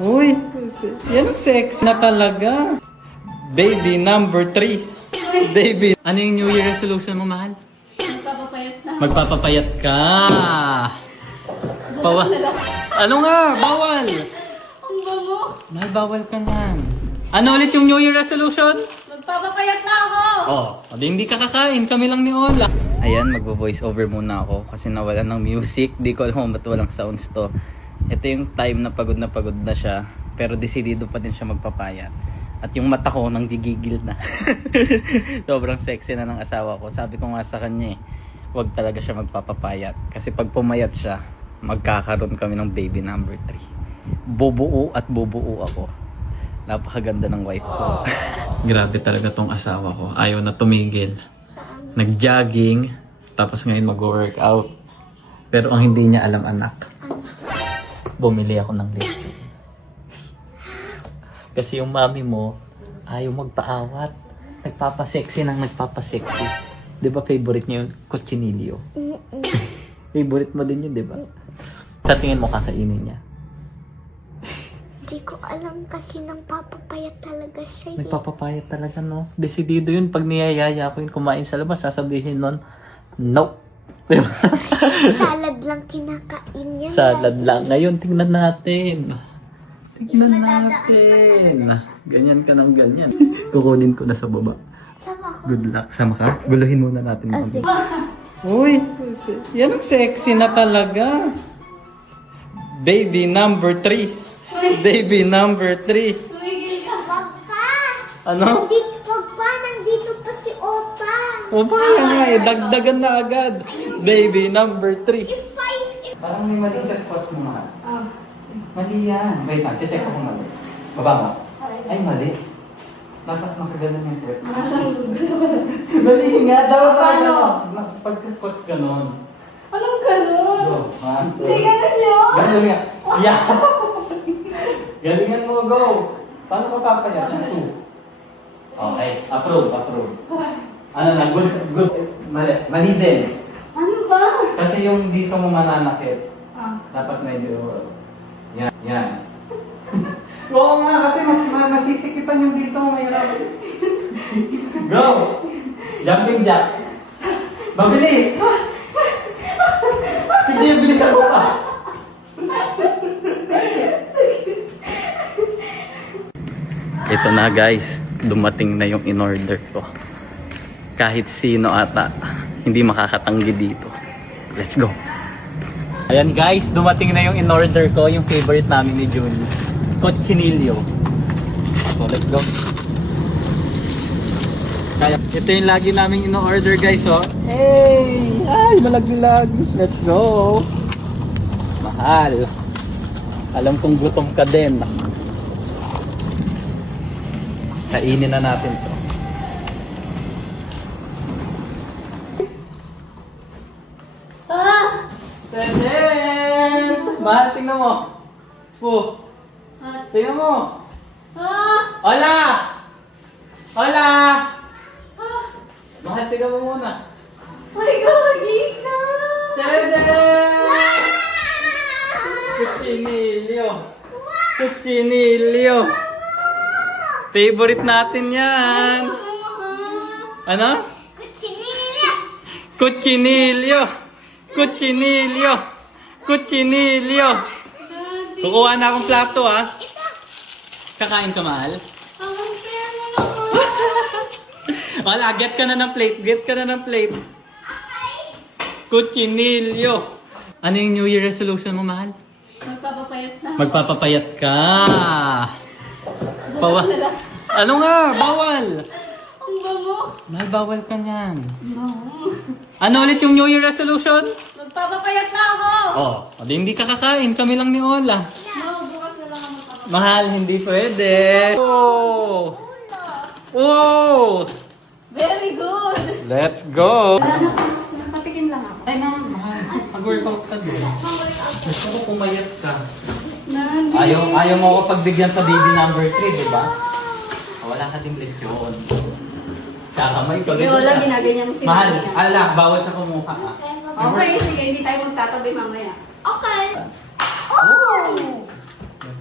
Uy, yan ang sex na talaga. Baby number 3. Baby. Ano yung New Year resolution mo, mahal? Magpapapayat na. Magpapapayat ka. Ano nga? Bawal. Ang bango. Mahal, bawal ka niyan. Ano ulit yung New Year resolution? Magpapapayat na ako. Hindi ka kakain. Kami lang ni Ola. Ayan, magvo-voice over muna ako kasi nawalan ng music. Di ko alam ba't walang sounds to. Ito yung time na pagod na siya. Pero desidido pa din siya magpapayat. At yung mata ko nang gigigil na. Sobrang sexy na ng asawa ko. Sabi ko nga sa kanya huwag talaga siya magpapapayat. Kasi pag pumayat siya, magkakaroon kami ng baby number 3. Bubuo at bubuo ako. Napakaganda ng wife ko. Grabe talaga tong asawa ko. Ayaw na tumigil. Nag-jogging. Tapos ngayon mag-workout. Pero ang hindi niya alam, anak, bumili ako ng lechon. Kasi yung mami mo, ayaw magpaawat. Nagpapasexy nang nagpapasexy. Di ba favorite niya yung cochinillo? Favorite mo din yun, di ba? Sa tingin mo kakainin niya? Hindi ko alam kasi nang papapayat talaga siya. Nagpapapayat talaga, no? Desidido yun. Pag niyayaya ko yun kumain sa labas, sasabihin nun, no. Diba? Salad lang kinakain niya. Salad lang. Ngayon, tingnan natin. Tingnan natin. Ganyan ka ng ganyan. Kukunin ko na sa baba. Sama ko. Good luck. Sama ka? Guluhin muna natin. Uy, yan ang sexy na talaga. Baby number 3. Baby number 3. Tumigil ka. Wag pa. Ano? Wag pa. Nandito pa si Opa. O kaya nga dagdagan na agad. Baby number 3. Parang may mali sa spots mo mga. Mali yan. Wait lang, check ko kung mali. Baba mo. Ay, mali. Dapat makagalan yung kwet. Mali nga. Dapat Paano? pagka-spots ganon. Anong ganun? Go. 1, 2. Sige na siyo. Galing nga. Yeah. Galingan mo, go. Paano ka papayat? 2. Okay. Approve. Ano na? Good. Mali din. Ano ba? Kasi yung dito mo mananakit. Dapat medyo... Yan. Oo nga, kasi masisikipan yung dito mo. Mahirap. Go! Jumping jack. Mabilis! Sige, bilis ako pa. Ito na guys, dumating na yung in-order ko. Kahit sino ata, hindi makakatanggi dito. Let's go! Ayan guys, dumating na yung in-order ko, yung favorite namin ni Junie. Cochinillo. So let's go. Kaya, ito yung lagi namin in-order guys, oh. Hey! Ay, malaglag. Let's go! Mahal. Alam kong gutom ka din. Kainin na natin to. Tadaan! Mahal, tingnan mo. Tingnan mo. Hola! Hola! Mahal, tingnan mo muna. My God, Isa! Tadaan! Cochinillo. Favorite natin yan. Ano? Cochinillo. Kukuha na akong plato, ha? Kakain ka, mahal? Ang unfair mo naman. Wala, get ka na ng plate. Cochinillo. Ano yung New Year resolution mo, mahal? Magpapapayat na. Magpapapayat ka. Bukas na lang. Ano nga? Bawal. Ang bango. Mahal, bawal ka niyan. Bango. Ano ulit yung New Year resolution? Magpapapayat na ako. Hindi ka kakain. Kami lang ni Ola. No, bukas na lang ang magpapapayat. Mahal, hindi pwede. Oh! Very good. Let's go! Patikim lang ako. Ay, mahal. Mag-workout ka doon. Gusto ko pumayat ka. Nandito. Ayaw mo ako pagbigyan sa baby number 3, di ba? Wala ka ding leksyon. Kakamay ka. Sige, wala ginaganyan mo si Mahal, Mami. ala, bawal siya kumuha. Okay, sige, hindi tayo magtatabi mamaya. Okay. Oh!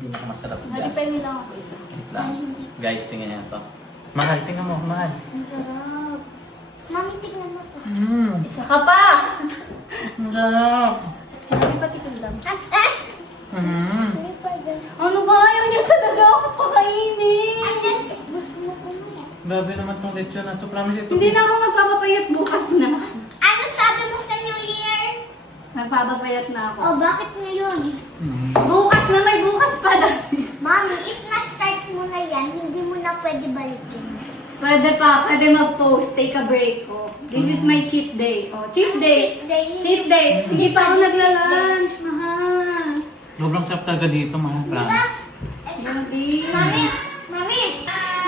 pinakamasarap dyan. Halipay mo lang ako isa. Wait lang. Guys, tingnan niyo to. Mahal, tingnan mo, mahal. Ang sarap. Mami, tignan mo to. Isa ka pa! Ang sarap. Hindi patikim lang. Hindi pwede. Ano ba? Ayaw niyo talaga ako pakainin. Unless, gusto mo kumaya. Grabe naman tong lechon na to. Promise ito. Hindi na ako magpapapayat bukas na. Ano sabi mo sa New Year? Magpapapayat na ako. Oh, bakit ngayon? Bukas na, may bukas pa dati. Mami, if na-start mo na yan, hindi mo na pwede balikin. Pwede pa, pwede mag-post, take a break. Oh. This is my cheat day. Oh, cheat day. Cheat day. Hindi pa ako nagla-lunch, mahal. Sobrang sarap talaga dito, mahal. Diba? Grabe. Mami,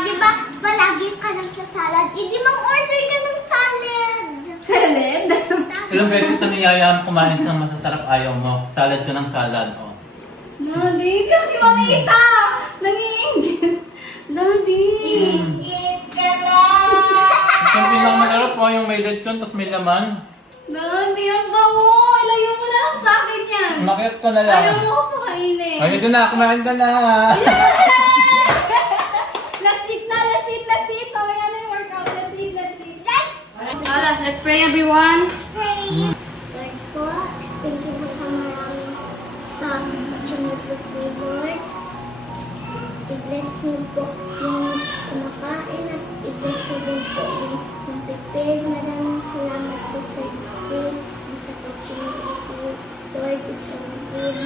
di ba palagi ka lang sa salad? Hindi mag-order ka ng salad. Salad? Ilang beses na niyayaan kumain ng masasarap ayaw mo. Salad ka ng salad, oh. Daddy, kasi mamita. Nangiingit. Daddy. Eat ka lang. Isang pinakamasarap po yung may lechon tapos may laman. Daddy, ang bango. Ilayo mo na lang sa akin yan. Makit ko na lang. Ayaw mo ako pakainin. Ay, ito na, kumain ka na. Let's eat na, let's eat, let's eat. Mamaya na yung workout. Let's eat, let's eat. Alright, let's pray everyone. Pray. Lord po, thank you po sa maraming sa opportunity po, Lord. I-bless niyo po yung kumakain at i-bless niyo din po yung prepare. Maraming salamat po sa this day and sa opportunity po, Lord. It's so good.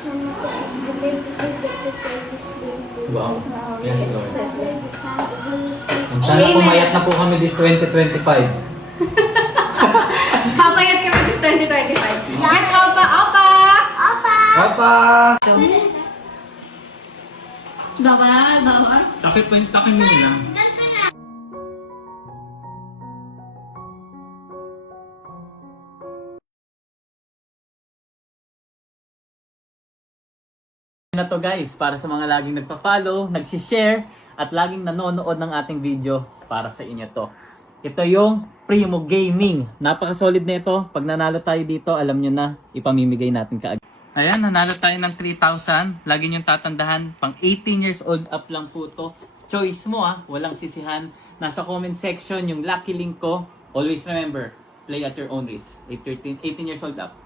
Sana po i-deliver po the this day po. Wow. Yes, Lord. Father, the Son, and the Holy Spirit. Sana Amen. pumayat na po kami this 2025. Papayat kami this 2025. Get opa, opa! Opa! Papa! Dawa. Takip mo lang. Na to guys, para sa mga laging nagpa-follow, nag-share, at laging nanonood ng ating video, para sa inyo to. Ito yung Primo Gaming. Napaka-solid na ito. Pag nanalo tayo dito, alam nyo na, ipamimigay natin kaagad. Ayan, nanalo tayo ng 3,000. Lagi nyo tatandaan, pang 18 years old up lang po to. Choice mo walang sisihan. Nasa comment section yung lucky link ko. Always remember, play at your own risk. 18 years old up.